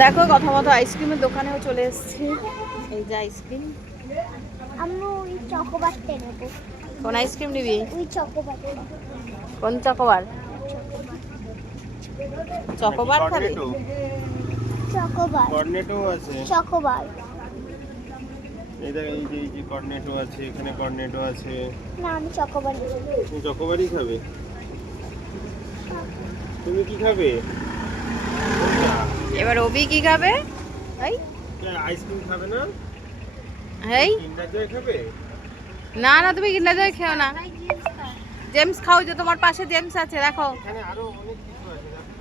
দেখো কথা মতো আইসক্রিমের দোকানেও চলে এসেছি। এই যে আইসক্রিম। আমরা ওই চকোবারটা নেবো। কোন আইসক্রিম নিবি? ওই চকোবার। কোন চকোবার? চকোবার খাবি? চকোবার। কর্নেটো আছে। চকোবার। এই যে কর্নেটো আছে, এখানে কর্নেটো আছে। না আমি চকোবার নেব। তুমি চকোবারই খাবে? তুমি কি খাবে? এবার অভি কি খাবে? এই আইসক্রিম খাবে না? এই কিন্ডার জয় খাবে? না না, তুমি কিন্ডার জয় খেও না। জেমস খাও, যে তোমার পাশে জেমস আছে দেখো। এখানে আরো অনেক কিছু আছে দেখো।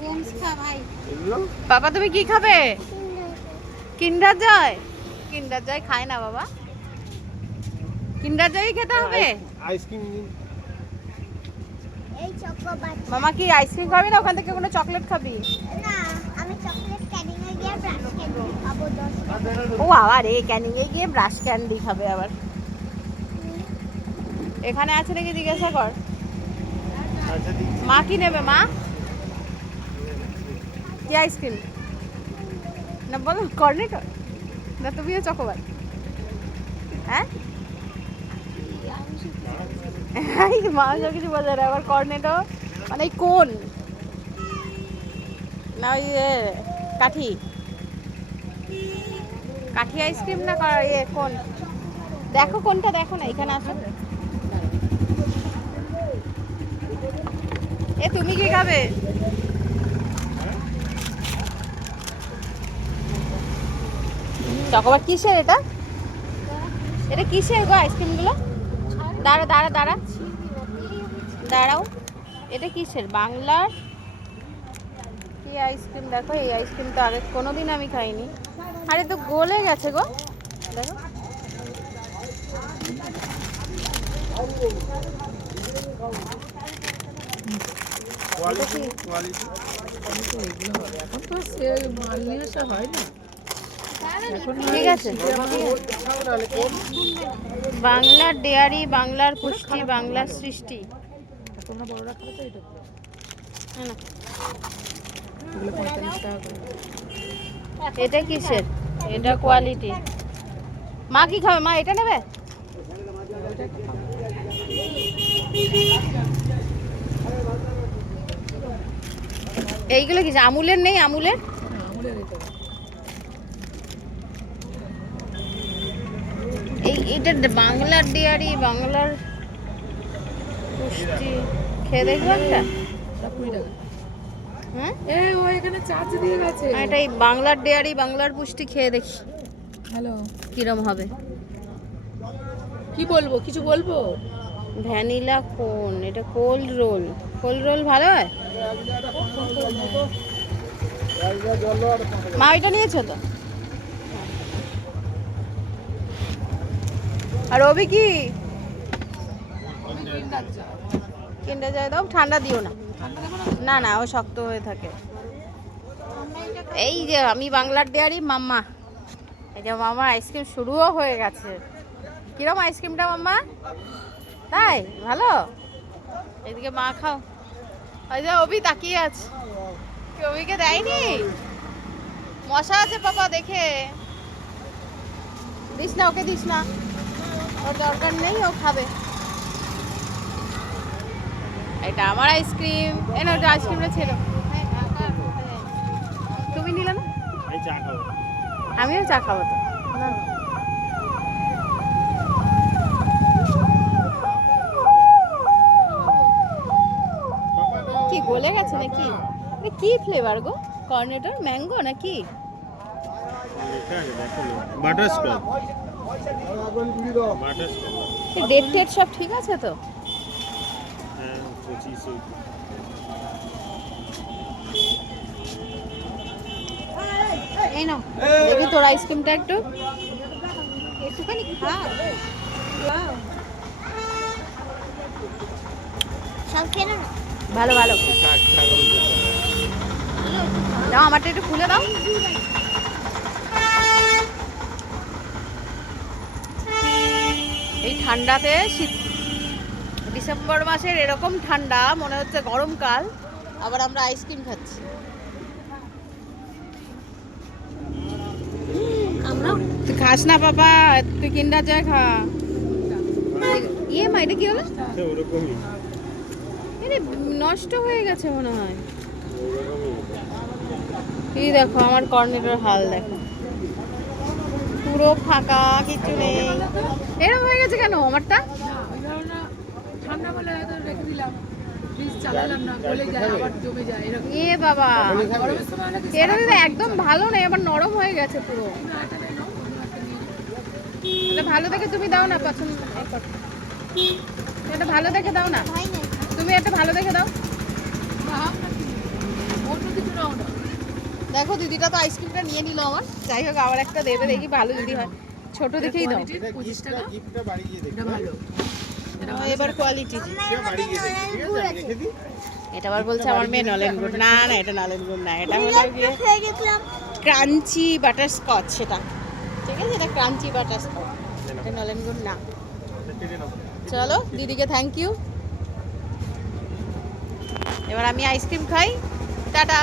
জেমস খা ভাই। এগুলো বাবা তুমি কি খাবে? কিন্ডার জয়। কিন্ডার জয় খায় না বাবা, কিন্ডার জয়ই খেতে হবে। আইসক্রিম এই চকোবার। মামা কি আইসক্রিম খাবি না ওখান থেকে কোনো চকলেট খাবি? না আমি চকলেট ক্যানিং এ গিয়ে ব্রাশ ক্যান্ডি খাবো 10 ও আবার এই ক্যানিং এ গিয়ে ব্রাশ ক্যান্ডি খাবে আবার। এখানে আছে নাকি জিজ্ঞাসা কর। আচ্ছা দিচ্ছি। মা কি নেবে? মা কি আইসক্রিম না বলো? কর্নেটো না তুমিও চকোবার? হ্যাঁ মা সব কিছু বোঝে না। আবার কর্নেটো মানে কোন না ওই কাঠি কাঠি আইসক্রিম না ইয়ে কোন? দেখো কোনটা, দেখো না এখানে আসো। এ তুমি কি খাবে? চকোবার কিসের এটা? এটা কিসের গো আইসক্রিমগুলো? দাঁড়া দাঁড়া দাঁড়া দাঁড়াও, এটা কিসের? বাংলার কি আইসক্রিম? দেখো এই আইসক্রিম তো আগে কোনোদিন আমি খাইনি। আরে তো গলে গেছে গো, দেখো। কোয়ালিটি কোয়ালিটি এখন তো সে মাল নিয়ে আসা হয় না। ঠিক আছে। বাংলার ডেয়ারি, বাংলার পুষ্টি, বাংলার সৃষ্টি। তোমরা বড়রা খাবে তো এটা তো। হ্যাঁ না, এগুলো 45 টাকা করে। এটা কিসের? এটা কোয়ালিটি। মা কি খাবে? মা এটা নেবে? এইগুলো কি আমুলের? নেই আমুলের? আমুলের এটা। এটা বাংলার ডেয়ারি, বাংলার পুষ্টি। খেয়ে দেখবো একটা? এটা 20 টাকা। হ্যাঁ ও এখানে চার্জ দিয়ে গেছে। এটাই বাংলার ডেয়ারি, বাংলার পুষ্টি খেয়ে দেখি হ্যালো, কিরম হবে। কি বলবো? কিছু বলবো? ভ্যানিলা কোন? এটা কোল্ড রোল। কোল্ড রোল ভালো হয়? মা এটা নিয়েছো তো? আর রবি কি কিন্ডার জয় দাও, ঠান্ডা দিও না। না না, ও শক্ত হয়ে থাকে। এই যে আমি বাংলার ডেয়ারি মাম্মা। এই যে মামা আইসক্রিম শুরুও হয়ে গেছে। কিরম আইসক্রিমটা মাম্মা? তাই ভালো? এদিকে মা খাও। ওই যে অভি তাকিয়ে আছে, কি অভিকে দেয়নি? মশা আছে পাপা, দেখে দিস না, ওকে দিস না, ওর দরকার নেই, ও খাবে। এটা আমার আইসক্রিম। এনে ওটা আইসক্রিমটা ছেড়ো। তুমি নিলে না? আমি চা খাবো। আমিও চা খাবো তো। না। কি গলে গেছে নাকি? এ কি ফ্লেভার গো? কর্নেটোর ম্যাঙ্গো নাকি? বাটারস্কচ। বাটারস্কচ। ডেট টেট সব ঠিক আছে তো? হ্যাঁ 25। এই নাও, দেখি তোর আইসক্রিমটা একটু একটুখানি খা। সব কেন না? ভালো ভালো। দাও আমারটা একটু খুলে দাও। এই ঠান্ডাতে, শীত ডিসেম্বর মাসের এরকম ঠান্ডা, মনে হচ্ছে গরমকাল। আবার আমরা আইসক্রিম খাচ্ছি। আমরা তুই খাস না বাবা, তুই কিন্ডার জয় খা। ইয়ে মা, এটা কি হলো? হ্যাঁ, ওরকমই আরে নষ্ট হয়ে গেছে মনে হয়। এই দেখো আমার কর্নেটের হাল দেখো, পুরো ফাঁকা, কিছু নেই। এরকম হয়ে গেছে কেন আমারটা? না, ওই ধরনের ঠান্ডা বলে হয়তো রেখে দিলাম, ফ্রিজ চালালাম না, গলে যায় আবার জমে যায় এরকম। এ বাবা, গরমের সময় হলে কি এটা দিদি একদম ভালো নেই, আবার নরম হয়ে গেছে পুরো। অন্য হাতে নেই, নাও, অন্য হাতে নিয়ে এটা ভালো দেখে তুমি দাও না, পছন্দ এই করো। এটা ভালো দেখে দাও না, হয় না তুমি এটা ভালো দেখে দাও। নাও না কি? অন্য কিছু নাও না। দেখো দিদিটা তো আইসক্রিমটা নিয়ে নিল আমার, যাই হোক আবার একটা দেবে, দেখি ভালো যদি হয়। ছোট দেখেই দাও। কোয়ালিটির 25 টাকা, গিফটটা বাড়িয়ে দেখো এটা ভালো। এবার কোয়ালিটি এর মধ্যে নলেন গুড় আছে এটা আবার বলছে আমার মেয়ে নলেন গুড়। না না, এটা নলেন গুড় না, এটা হলো গিয়ে খেয়ে গেছিলাম ক্রাঞ্চি বাটার স্কচ। সেটা ঠিক আছে, এটা ক্রাঞ্চি বাটার স্কচ, এটা নলেন গুড় না। চলো দিদিকে থ্যাংক ইউ। এবার আমি আইসক্রিম খাই, টাটা।